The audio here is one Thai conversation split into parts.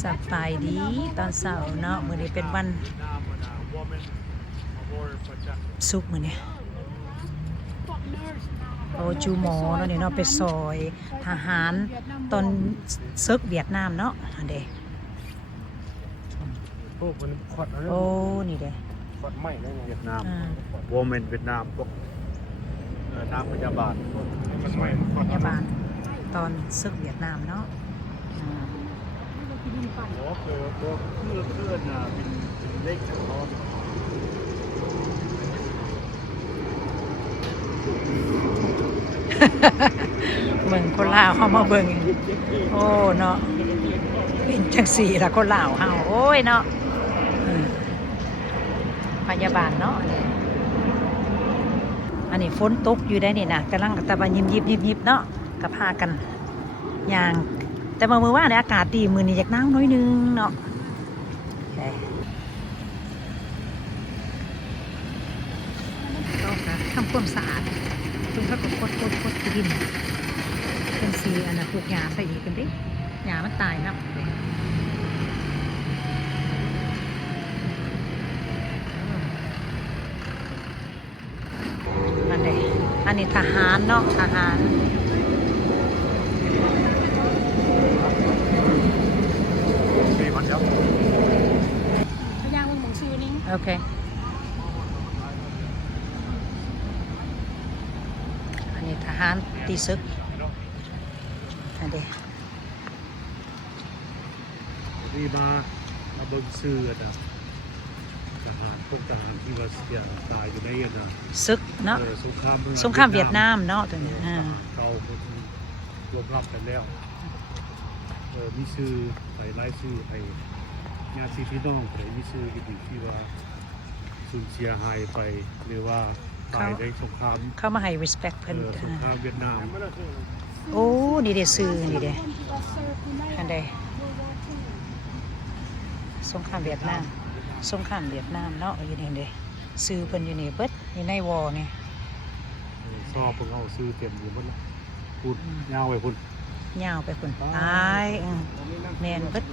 สบายดีตอนเสาร์เนาะมื้อนี้เป็นวันศุกร์มื้อนี้โอจูหมอเนาะนี่เนาะไปซอยทหารตอนศึกเวียดนามเนาะอันเด้ พวกมันขอดอะไร โอ้นี่เด้ ขอดไหม้ในเวียดนามวอร์เมนเวียดนามพวกน้ำพยาบาลสมัย พยาบาลตอนศึกเวียดนามเนาะ โอ้คือตัวเพื่อนน่ะเป็นเล็กของเขา เบิ่งคนลาวเฮามาเบิ่งโอ้เนาะเป็นจังสี่ล่ะคนลาวเฮาโอ้ยเนาะพยาบาลเนาะอันนี้ฝนตกอยู่ได้นี่นะกำลังตะวันยิบเนาะก็พากันย่างแต่มื้อวานเนี่ยอากาศดีมื้อนี้อยากหนาวน้อยนึงเนาะต้องทำความสะอาดเพิ่นเขาก็กดดินเป็นสีอันน่ะปลูกหญ้าใส่ดีกันดิหญ้ามันตายครับอันนี้ทหารเนาะทหารปีมันแล้ว พยางมึงหมองชื่อนี้ โอเคอันนี้ทหารตีศึกอันเดีย นี่มาเบิ่งซื้อนะทหารพวกทหารที่ว่าเสียตายอยู่ในนะ ศึกเนาะ สงคราม สงครามเวียดนามเนาะตัวนี้เขารวมรับกันแล้วมีซื้อไปไล่ซื้อไปงานซีพี่น้องไปมีซื้ออยู่ที่ว่าสูญเสียหายไปหรือว่าตายในสงคราม เข้ามาให้ respect เพิ่น สงครามเวียดนาม โอ้นี่เด้ซื้อนี่เด้อันเดสงครามเวียดนามสงครามเวียดนามเนาะอยู่นี่เด้ซื้อเพิ่นอยู่นี่เบิดอยู่ในวอนี่ ชอบพวกเขาซื้อเต็มอยู่หมดแล้วพูดยาวไปพูด ยาวไปพุ่นตายแม่นเบิด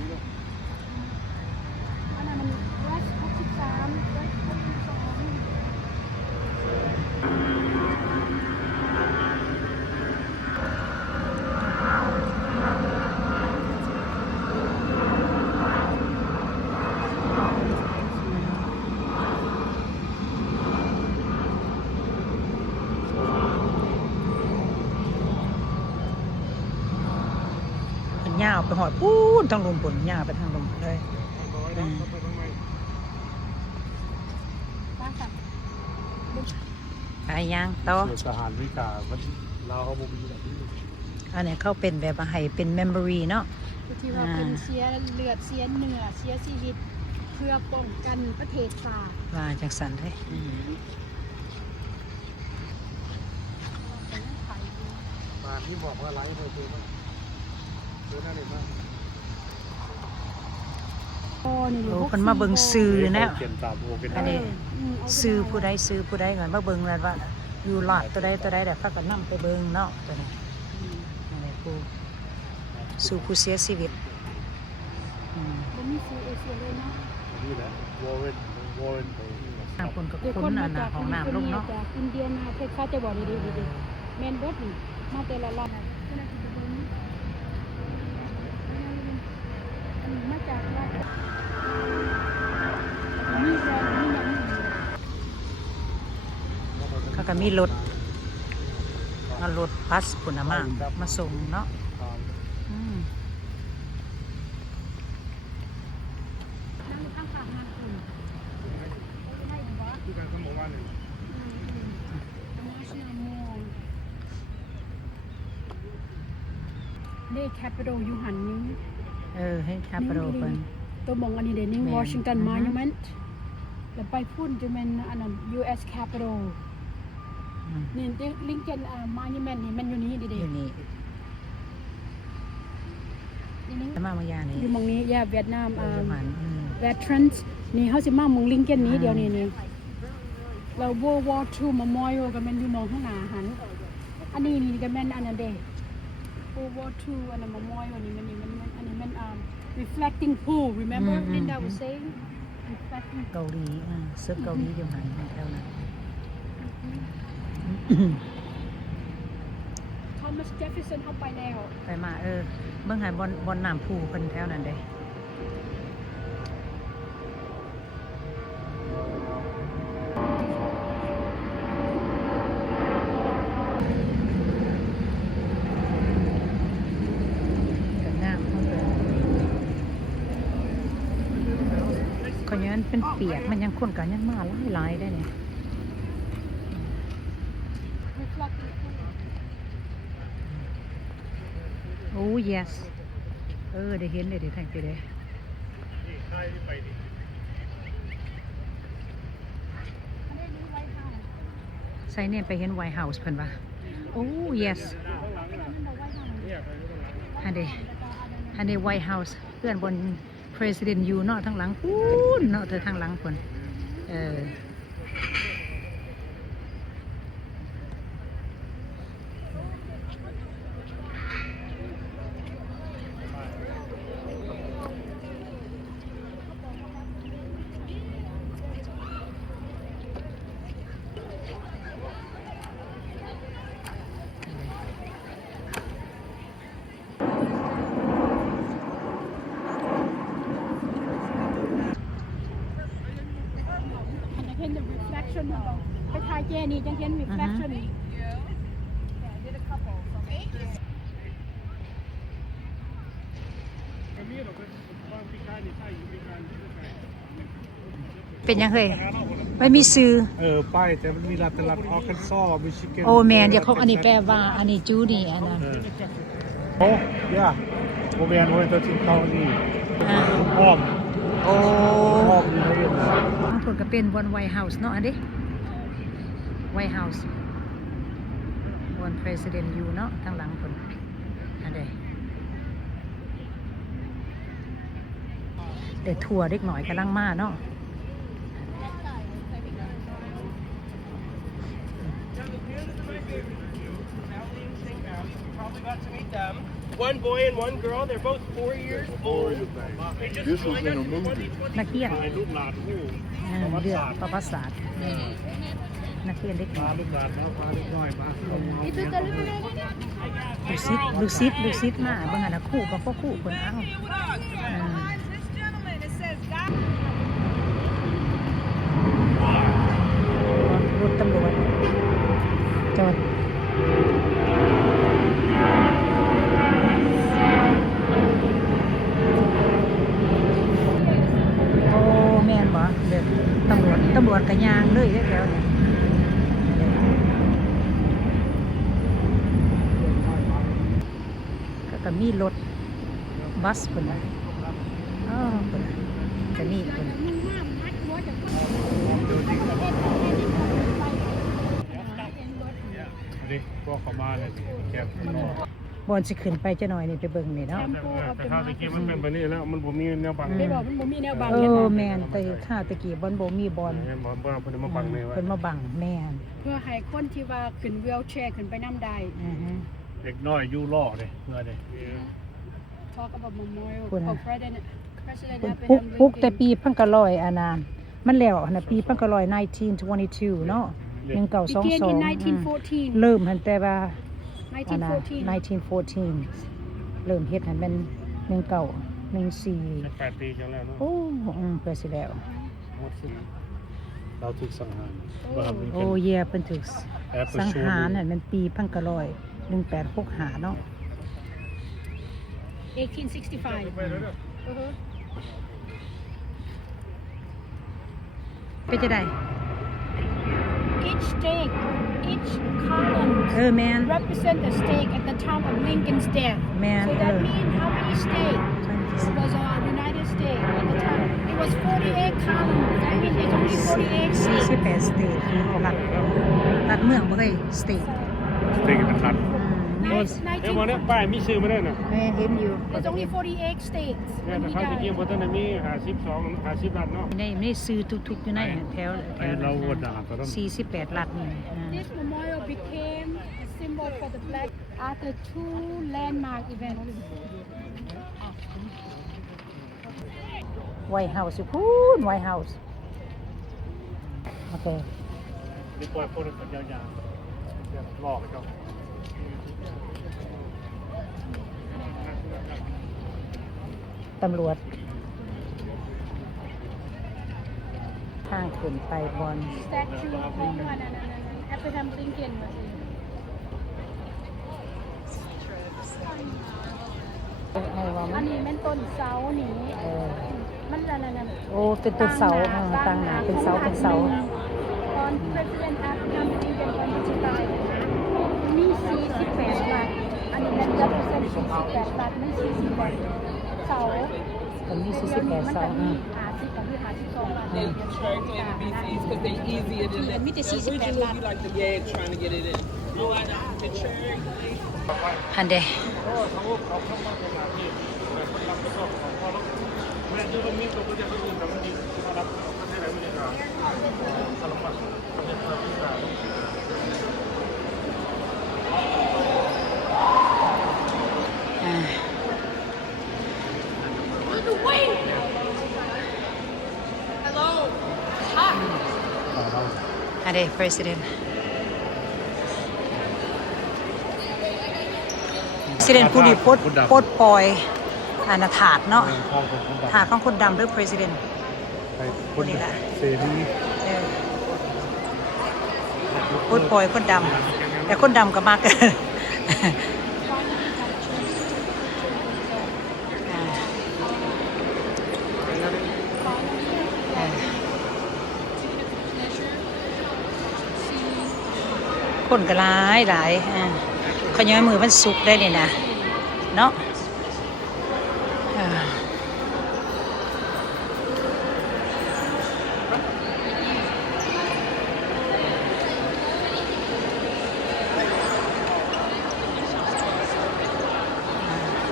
อันนั้นมันยาวไปหอดปูนทางลมปุ่นยาวไปทางลมเลยไปย่างต่อ ทหารวิกามันเราเอาบุมีแบบนี้ อันนี้เขาเป็นแบบให้เป็น memory เนาะ ที่ว่าเป็นเสียเลือดเสียเนื้อเสียชีวิตเพื่อป้องกันประเทศชาติ ว่าจังสันเลย มาที่บอกว่าไลฟ์เลยคือว่าเจอหน้าเด็กมาก โอ้นี่ โอ้คนมาเบิ่งซื้อนะ เขียนตามโอเป็น อันนี้ซื้อผู้ใดก่อนมาเบิ่งแล้วว่าอยู่หลอดตัวใดแต่พักก็นำไปเบิ่งเนาะตัวนี้อันนี้ผู้สู่ผู้เสียชีวิต บ่มีซื้อเอเชียเลยเนาะ นี่แหละวอร์เรนไป ทางคนกับคนอันน่ะของน้ำลงเนาะ จากอินเดียมาเทศเขาจะบอกดีแม่นเบิดนี่มาแต่ละร้านมาจากว่ามีแรงมีอย่างนี้ เขาก็มีรถบัสพุ่นน่ะมาส่งเนาะได้แคปิตอลอยู่หันนี้ ให้คาปโรเพิ่น ตัวมองอันนี้เดนิ่งวอชิงตันมอนูเมนต์แล้วไปพุ่นจะเป็นอันนั้น US Capitol นี่ลิงเกนมอนูเมนต์นี่มันอยู่นี่เด็ อยู่นี่จะมาเมื่อยานี่ อยู่มองนี้แย่เวียดนาม อยู่มัน veterans นี่เขาสิมามองลิงเกนนี้เดียวนี่เรา World War II Memorial ก็เป็นอยู่มองข้างหน้าหันอันนี้นี่ก็เป็นอันนั้นเด้ World War II อันนั้น Memorial นี่มันอันนี้มัน reflecting pool remember อืม Linda was saying reflecting เกาหลีซึกเกาหลีอยู่หันแถวนั้น Thomas Jefferson เข้าไปแล้ว ไปมาเบิ่งหาบอนน้ำผูเพิ่นแถวนั้นเด้ก็งามเท่าเดิมขย้อนเป็นเปียกมันยังคนกันยังมาหลายๆได้เนี่ย reflecting pool โอ้ yes ได้เห็นเลยทางไปเลย นี่ค่ายที่ไปดิ อันนี้ดูไว้ค่ะ ใส่เนี่ยไปเห็นไวท์เฮาส์เพิ่นว่าโอ้ yes ฮันเดไวท์เฮาส์เพื่อนบน president อยู่เนาะทางหลังปูนเนาะเธอทางหลังคนอันนี้เห็น the reflection ของเราไปถ่ายเจนี่จังเห็น reflection เป็นยังเฮ้ยไม่มีซื้อ ป้ายแต่มันมีรัฐออร์แกนซอมิชิแกน โอแมนอย่าเขาอันนี้แปลว่าอันนี้จูนี่อันนั้น โอ้ย่าโมเมนต์ตัวจริงเขานี่ อ้อม โอ้ อ้อมอยู่ในเรื่อง บางคนก็เป็นบนไวท์เฮาส์เนาะอันนี้ไวท์เฮาส์บน president อยู่เนาะทางหลังคนอันเดแต่ทัวร์เด็กหน่อยกำลังมาเนาะ One boy and one girl. They're both 4 years old. They just This was joined in us a in movie. นักเรียน ไอ้ลูกหลานผู้ เรื่องประวัติศาสตร์นักเรียนเด็กน้ พา อย ลูกหลานมาพาลูกน้อยมา ลูกศิษย์มาบางอันนะคู่กับพ่อคู่คนเอ้ารถตำรวจจอดโอ้แม่นบ่เด็กตำรวจกระยางเลยแถวเนี่ยก็มีรถบัสคนน่ะคนน่ะก็นี่คนน่ะ อันนี้พวกเขามาเนี่ยแคบบ อลสิขึ้นไปจะหน่อยนี่ไปเบิ่งนี่เนาะ แต่ถ้าตะกี้มันเป็นแบบนี้แล้วมันบ่มีแนวบัง ได้บอกมันบ่มีแนวบัง แม่นแต่ถ้าตะกี้บอลบ่มีบอล เห็นบ่เพิ่นมาบังนี่ไว้ เพิ่นมาบังแม่น เพื่อให้คนที่ว่าขึ้นวีลแชร์ขึ้นไปน้ำได้ อือฮึ เด็กน้อยอยู่ล่อเด้เพื่อเด้ talk about memorial คุณ of President เพิ่น Abraham ปลุกแต่ Lincoln ปี1900อันนั้นมันแล้วนะปี1922เนาะ1922 began in 1914 เริ่มหันแต่ว่าอันน่ะ 1914 1914 เริ่มเฮ็ดให้มัน1914 8 ปีจังแล้วเนาะ โอ้เพื่อสิแล้ว หมดสิ้นเราถูกสังหารว่ามัน โอ้ เป็น เย่เพิ่นถูก แอป สัง โชว์ หารนั่นมันปี1865เนาะ 1865 เป็นจะได้ each stake each column แม่น represent the stake at the time of Lincoln's death Man, so that means how many state was United States at the time it was 48 columns that means there's only 48 states 48 สเตทรัฐเมืองบ่เคยสเตท สเต็กเป็นคัน 19 เดี๋ยวบ่ได้ป้ายมีชื่อบ่ได้น่ะ แม่เห็นอยู่ there's only 48 states เนี่ย when แต่ he เขาตะกี้ died บ่ทันได้มี52 50ล้านเนาะ ในซื้อทุกๆอยู่ในแถว ไอ้เราวดด่าก็ต้อง 48รัฐนี่ This memorial became a symbol for the black after two landmark events. White House อยู่พูน White House โอเค นี่ปล่อยโพสต์กันยาวๆหลอกเขา ตำรวจทางขึ้นไปบน statue ของอันนั้นแอปเปิลทัมลิงเกนมาสิ ให้ว่า อั มัน น นี้เป็นต้นเสาหนี เออ มันนั่น โอ้เป็นต้นเสาตั้งหนาเป็นเสาเป็นเสา ตอน President Abraham Lincoln ตอนที่ตายมี48ลัดอันนี้เป็น represent 48ลัดไม่48เสา ตรงนี้48เสา มันจะมี50กับ52ลัด because they easier than that. Originally, we like the yag trying to get it in. No, I don't. The cherry. ฮันเด แม่ดูตรงนี้ตัวจะเป็นแบบนี้รับประเทศอเมริกาสลับกันประเทศอเมริกา อ่า ฮันเด President President ผู้ดีโพดปล่อยอาณาถาดเนาะถาดของคนดำด้วย President คนเสรี โพดปล่อยคนดำแต่คนดำก็มากเกินคนก็หลายเขาย้อยมือมันสุกได้เลยนะเนาะ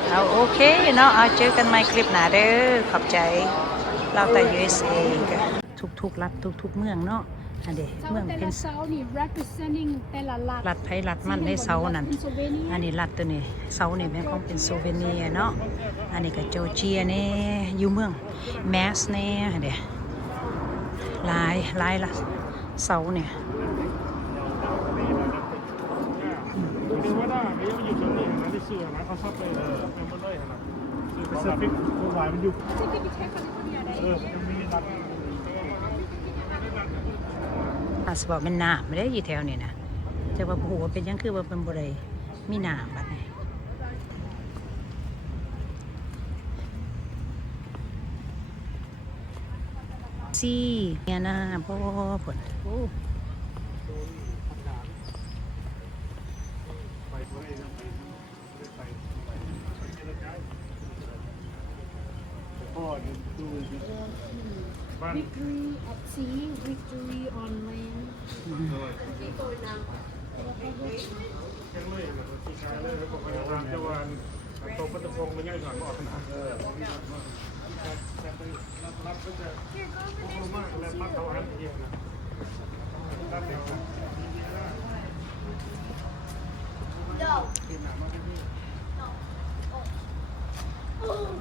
เอาโอเคเนาะเอาเจอกันใหม่คลิปหน้าเด้อขอบใจเราแต่ USA กันทุกรัฐทุกเมืองเนาะอันเด เสา เมือง แต่ เป็น ละเสานี่ representing แต่ละรัฐ รัฐไผรัฐมันได้เสานั่นอันนี้รัฐตัวนี้เสานี่แม่นของเป็นโซเวเนียเนาะอันนี้ก็จอร์เจียแน่อยู่เมืองแมสแน่อันเดหลายละเสาเนี่ย คือว่าได้ไม่อยู่ตรงนี้นะที่เสื่อนะเขาชอบไปเป็นบนเลยนะคือไปเซอร์ฟิกตัววายมันอยู่มันจะมีรัฐ อาสบอกเป็นน้ำไม่ได้อยู่แถวนี่นะแต่ว่าผู้ว่าเป็นหยังคือว่าเป็นบริมีน้ำบัดนี้ซี่เนี่ยนะพ่อผลโอ้ victory at sea victory on land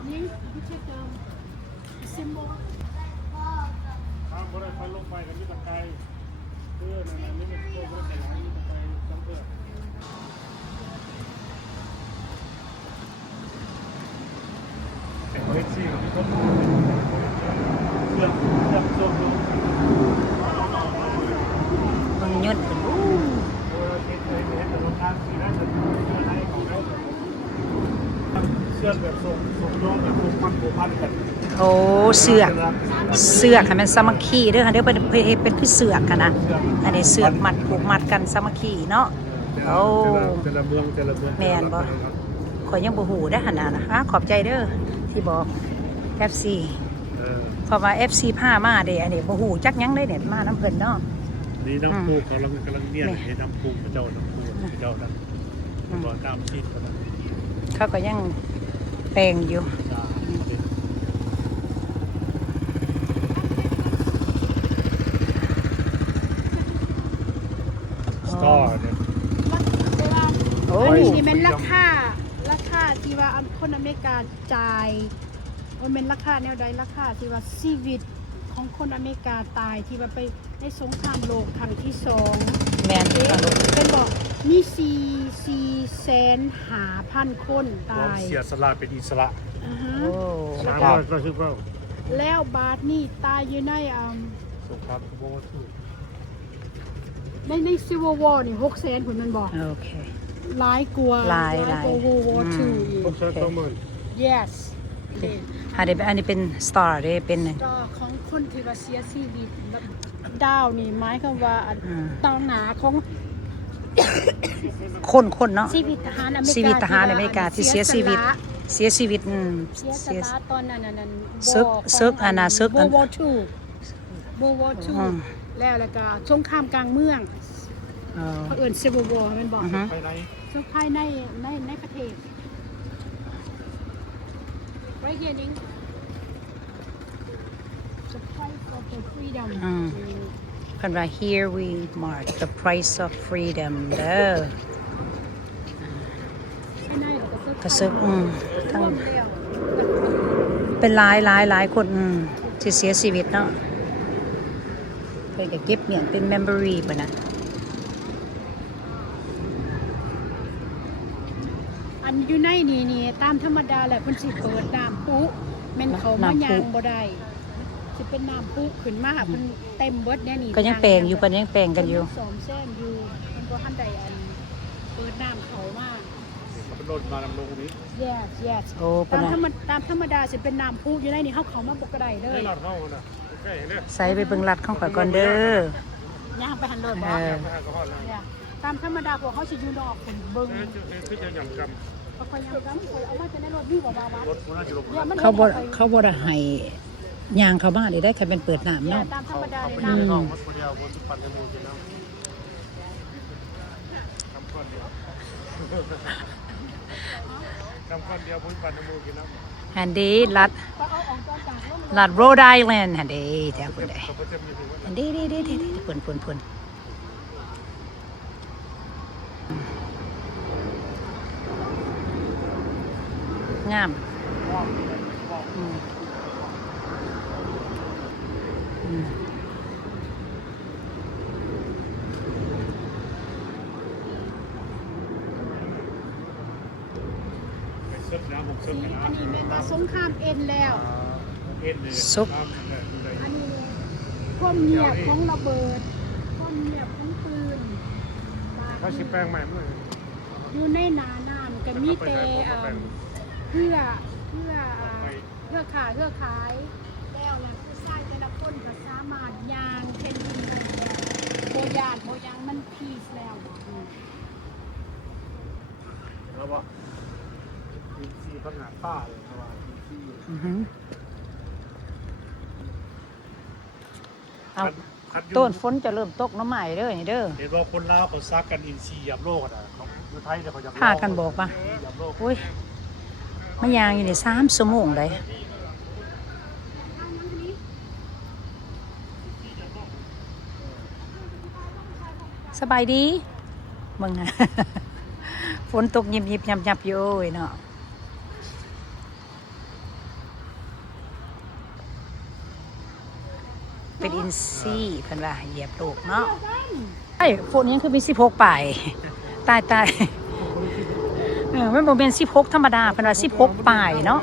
นี่พี่เช็คดาว symbol ถ้าบริษัทลงไปกันที่ตะไคร้เพื่อนนั่นนี่มันโตบริษัทนี้ตะไคร้จำเพื่อเล็กซี่กับต้นเพื่อนโซนดู มึงยศเป็นอู้ เสื้อแบบส่งน้องแบบผูกพันกัน โอ้เสือกค่ะมันสามัคคีเด้อค่ะเด้อเป็นคือเสือกค่ะนะอันนี้เสือกมัดผูกมัดกันสามัคคีเนาะโอ้ แต่ละเมืองแมนบ่ขอยยังบ่ฮู้ได้อหั่นน่ะนะขอบใจเด้อที่บอก FC เพราะว่า FC พามาเด้อันนี้บ่ฮู้จักหยังเลยเนี่ยมาน้ำเพิ่นเนาะ นี่น้ำพุกำลังเนียนให้น้ำพุเจ้าน้ำพุเจ้าดังบ่ตามชีพกัน เขาก็ยังแปลงอยู่ก็เนี่ย เวลา โอ้ อันนี้นี่เป็นราคาที่ว่าคนอเมริกาจ่าย ว่าเป็นราคาแนวใดราคาที่ว่าชีวิตของคนอเมริกาตายที่ว่าไปในสงครามโลกครั้งที่2 แม่นทางรถ เป็นบอกมี4,500,000 คนตาย เสียสละเป็นอิสระ อ่าฮะ โอ้ สาม ครั ร้ บ อยก็คือว่า แล้วบาทนี่ตายอยู่ในสงครามโลกที่ ในซีวิลวอร์นี่600,000คนมันบอก โอเค หลายกว่า หลาย กว่า World War II อีก ผมใช้ตัวมัน yes อันนี้เป็นสตาร์เด้เป็น ก็ของคนที่ว่าเสียชีวิตแบบดาวนี่หมายความว่าตอนหนาของ คนเนาะ ชีวิตทหารอเมริกา ชีวิตทหารอเมริกาที่เสียชีวิตเสียชีวิต เสียสละตอนนั้น ซึกอันน่ะซึกอัน World War II World War II แล้วก็สงครามกลางเมือง อ๋อ เขาเอิ้น Civil War มันบอก อือฮึ ภายใน สงครามในประเทศ Right here, Ning. The price of the freedom. เพิ่นว่า here we mark the price of freedom เด้อ ไม่ได้หรอก กระซึกทั้ง ร่วมแล้ว เป็นหลายคนที่เสียชีวิตเนาะเพิ่นก็เก็บเนี่ยเป็น memory บ่นะ อันอยู่ในนี่ตามธรรมดาแหละเพิ่นสิเปิดน้ำพุแม่นเขามายางบ่ได้สิเป็นน้ำพุขึ้นมาเพิ่นเต็มเบิดแน่นี่ ก็ยังแปลงอยู่เพิ่นยังแปลงกันอยู่ สอมแซมอยู่มันบ่ทันได้อันเปิดน้ำเขามา เป็นรถมาดำลงนี้ yes โอ้ปะ ตาม นะ ธรรมดาสิเป็นน้ำพุอยู่ในนี่เฮาเขามาบ่ก็ได้เล ไม่ ย รอดเข้าน่ะใกล้เนี่ย ใส่ไปเบิ่งรัดของข่อยก่อนเด้าอย่างไปหันรถ เอ บ่ อ ไม่ให้ก็พอแล้ว เนี่ยตามธรรมดาพวกเขาสิอยู่นอกเพิ่นเบิ่ง คือจะอย่างก เขาก็ยังกันเอามาจะในรถมีบ่ว่าวัด ำรถมันน่าจะลง เนี่ยมัน เขาบ่ได้ให้ยางเข้าบ้านได้ใครเป็นเปิดน้ำ เนี่ย เนาะ ตามธรรมดาเลย น้ำ น้ำ ห้องมันคนเดียวบนสุพรรณมูลกินแล้วทำก้อนเดียวทำก้อนเดียวบนสุพรรณมูลกินแล้ว ฮันดีรัด ก็เอาออกจากจากรถ รัดโรดไอแลนด์ฮันดีแถวพุ่นได้ เขาก็จะมีถึงว่า ฮันดีพุ่นงามอืม เสื้อน้ำผมเสื้อ สี น้ อันนี้แม่นว่าสงครามเอ็นแล้ว ำเอ็นเลย อันนี้ความเงียบของระเบิดความเงียบของปืน เขาชิมแป้งใหม่เมื่อ อยู่ในหนาน้ำก็มีแต่เพื่อขาเพื่อขายแล้วนะผู้ชายแต่ละคนก็สามารถยางเช่นโบยางมันพีซแล้ว แล้วว่าซีพังงาป้าเลยนะว่าซี อือหือเอาต้นฝนจะเริ่มตกน้ำใหม่เด้อนี่เด้อ เห็นว่าคนลาวเขาซักกันอินซียับโลกอ่ะของอยู่ไทยเนี่ยเขายับ พากันบอกป่ะ ยับโลก อุ้ยมายางอยู่ใน3 ชั่วโมงเลยสบายดีมึงอะ ฝนตกยิบยับอยู่โอ้ยเนาะเป็นอินซีเพิ่นว่าเหยียบโลกเนาะไอ้ฝนยังคือมี16ป่ายตายมันบ่แม่น16ธรรมดาเพิ่นว่า16ป่ายเนาะ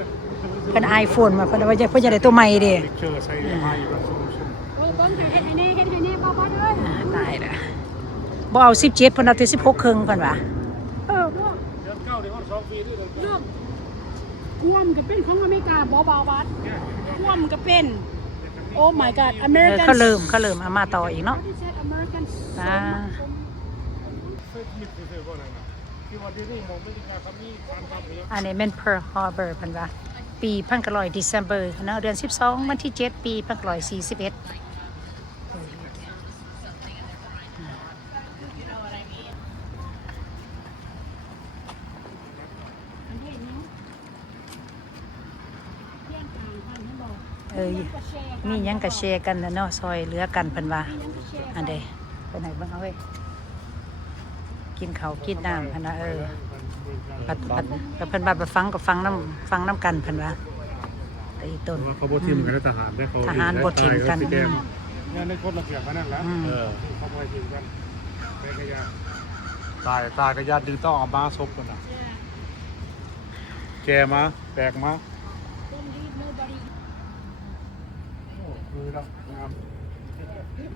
เพิ่น iPhone มาเพิ่นว่าจะเพิ่นจะได้ตัวใหม่เด้ เชื่อใช้ไม้แบบโซลูชัน เบิ้งเฮ็ดให้แน่บ่เด้อ ตายละบ่เอา17เพิ่นเอาแต่16ครึ่งเพิ่นว่า เดือนเก้าเดือน2 ปีนี่เลย ลูกท่วมก็เป็นของอเมริกาบ่บาวัดท่วมก็เป็น โอ้ my god เออ American เขาเริ่มเอามาต่ออีกเนาะ What is that American อ่า เฟซบุ๊กเฟซบุ๊กอะไรนะที่วันที่นี่มองไม่ได้การทำนี่การทำเนี่ย อันนี้เป็น Pearl Harbor เพิ่นว่าปี1900 December เนาะเดือน12วันที่7ปี1941มีหยังก็แชร์กันนะเนาะซอยเหลือกันเพิ่นว่าอันใดไปไหนบ้างเอาเว้ยกินข้าวกินน้ำเพิ่นว่าพัดเพิ่นว่าไปฟังกับฟังน้ำกันเพิ่นว่า แต่อีต้น เพราะว่าเขาบ่ทีมกันทหารได้เขา ทหารบ่ทีมกัน เนี่ยในคนระเบียบกันนั่นแหละเขาบ่ทีมกันแม่ก็ยากตายก็ญาติดึงต้องเอามาศพกันน่ะแกมาแปลกมา Don't leave nobody โอ้คือแล้วงาม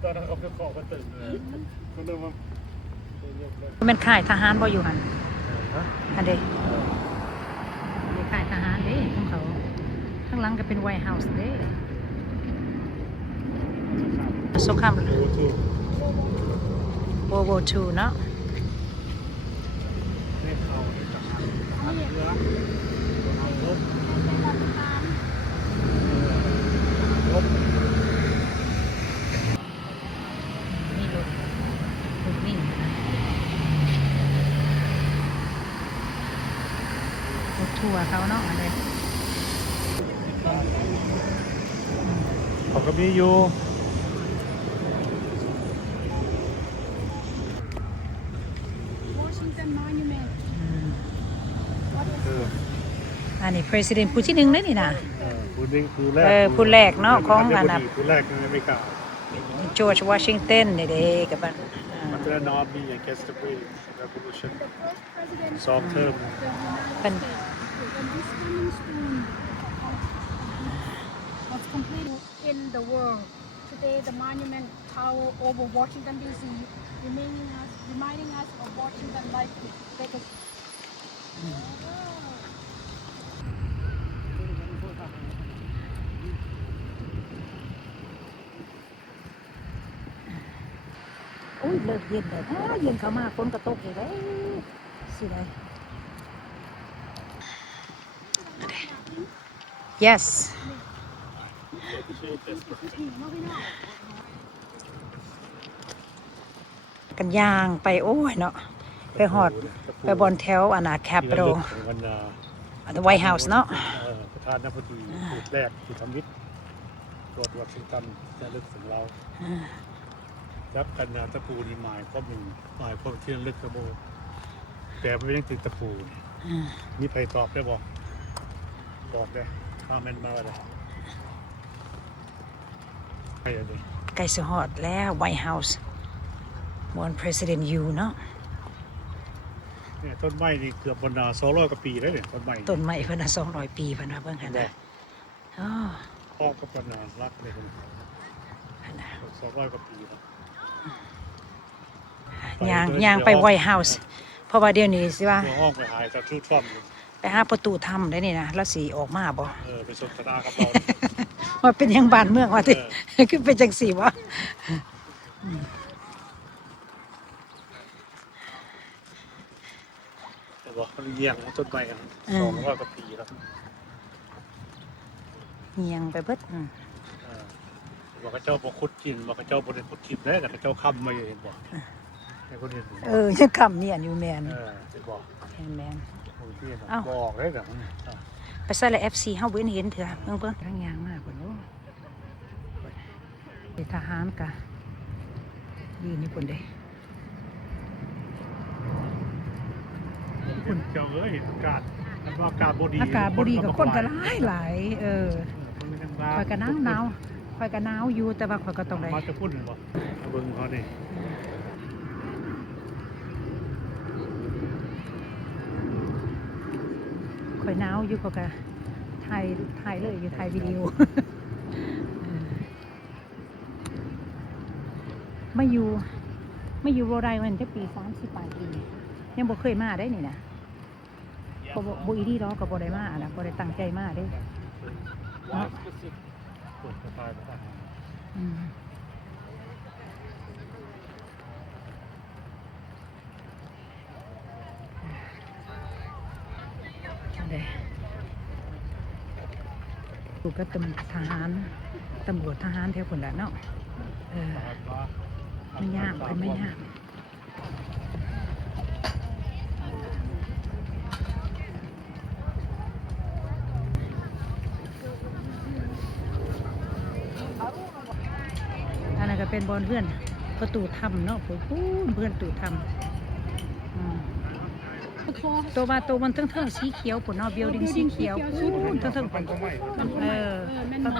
ตอนนั้นเอาไปขอกันตื่นก็เริ่มว่า มันค่ายทหารบ่อยู่หั่นอันเด้มีค่ายทหารเด้ของเขาข้างหลังก็เป็นไวท์เฮาส์เด้สงคราม World War II เนาะ ให้เขาทหารเรือรบรบ นี่รถวิ่งนะรถทัวร์เขาเนาะอันเด้ เขาก็มีอยู่ Washington Monument What is อันนี้ President ผู้ที่หนึ่งเลยนี่นะ ผู้นี้ผู้แรก ผู้แรกเนาะของอันน่ะ ผู้แรกในอเมริกา George Washington นี่เด้กับมัน มันจะนอมีอย่าง against the British Revolution the first president สองเทอม of the United เป็น States when this coming soon was completed in the world today the monument tower over Washington DC reminding us of Washington life legacyโอ้ยเลิกเย็นเลยเย็นเข้ามาฝนกระตกเลยเด้สิได้ Yes กันย่างไปโอ้ยเนาะไปหอดไปบนแถวอันน่ะแคปิตอล วันอันไวท์เฮาส์เนาะ ประธานาธิบดีจุดแรกที่ทำวิทย์ตรวจวัดสิงตันจะลึกถึงเรารับกันตะปูนี่หมายความหนึ่งหมายความที่ลึกกระโบแต่ไม่ยังติดตะปูมีใครตอบได้บอกได้คอมเมนต์มาเลยใครอะไร ใกล้สิฮอดแล้วไวท์เฮาส์มวน President U เนาะ เนี่ยต้นไม้นี่เกือบบรรดา200 กว่าปีแล้วเนี่ยต้นไม้ ต้นไม้เพิ่นน่ะ200 ปีเพิ่นว่าเบิ่งหั่นน่ะอ๋อ พ่อกับบรรดารักเลยคน หั่นน่ะ 200 กว่าปีแล้ว ย่างไปไวท์เฮาส์เพราะว่าเดี๋ยวนี้สิว่า ตัวห้องไปหายจะทู่ท่อมอยู่ ไปหาประตูถ้ำได้นี่นะแล้วสิออกมาบ่ ไปสนทนากับเรา ว่าเป็นหยังบ้านเมืองว่าติ คือเป็นจังซี่บ่ แต่ว่าเขาเลี้ยงต้นไม้กัน200 กว่าปีแล้ว เหียงไปเบิด บอกเขาเจ้าบอกขุดกินบอกเขาเจ้าบริขุดกินได้แต่เขาเจ้าค้ำมาอยู่เห็นบอกให้คนเห็น ยังคำเนี่ยอยู่แม่น จะบอก แม่น คนที่บอกได้แต่ ไปใส่ละ FC เฮาเว้นเห็นเถอะเบิ่งทางยางมากพุ่นโอ้ทหารกะยืนนี่พุ่นเด้ คุณเจ้าเห็นอากาศแล้วก็อากาศบดี อากาศบ่ดีกับคนก็หลายข่อยก็หนาวข่อยก็หนาวอยู่แต่ว่าข่อยก็ต้องได้ มาจะพูดหรือเปล่าเบิ่งเขานี่ ข่อยหนาวอยู่ข่อยก็ถ่ายเลยอยู่ถ่ายวิดีโอ มาอยู่โรไดวันจะปี30ปลายปียังบ่เคยมาได้นี่นะบ่อีดีดอกก็บ่ได้มานะบ่ได้ตั้งใจมาเด้เนาะ ปวดกระพายกระพาย ดูก็ทหารตำรวจทหารแถวคนละเนาะไม่ยากไม่ยากอันนั้นก็เป็นบอลเพื่อนประตูถ้ำเนาะเพื่อนประตูถ้ำ คอ ตัวมาตัวมันเทิงๆสีเขียวปุ่นเนาะ building สีเขียวปุ่นเทิงๆปุ่น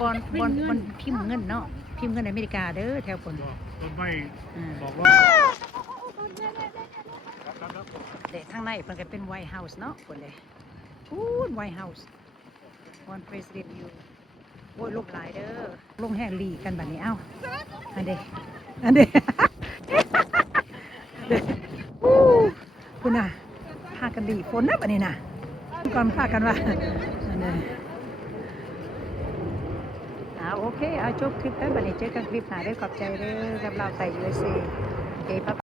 บอลพิมพ์เงินเนาะพิมพ์เงินอเมริกาเด้อแถวปุ่น ต้นไม้บอกว่า เด็กทางในเพิ่นก็เป็น White House เนาะปุ่นเลยWhite House one president view โอ้ยลมหลายเด้อลงแห้งลีกันบัดนี้เอ้าอันเด้คุณน่ะพากันดีฝนนะบัดนี้น่ะก่อนพากันว่าอันนี้โอเคเอาจบคลิปแล้วบัดนี้เจอกันคลิปหน้าเด้อขอบใจเด้อกับเราไต่ USA โอเค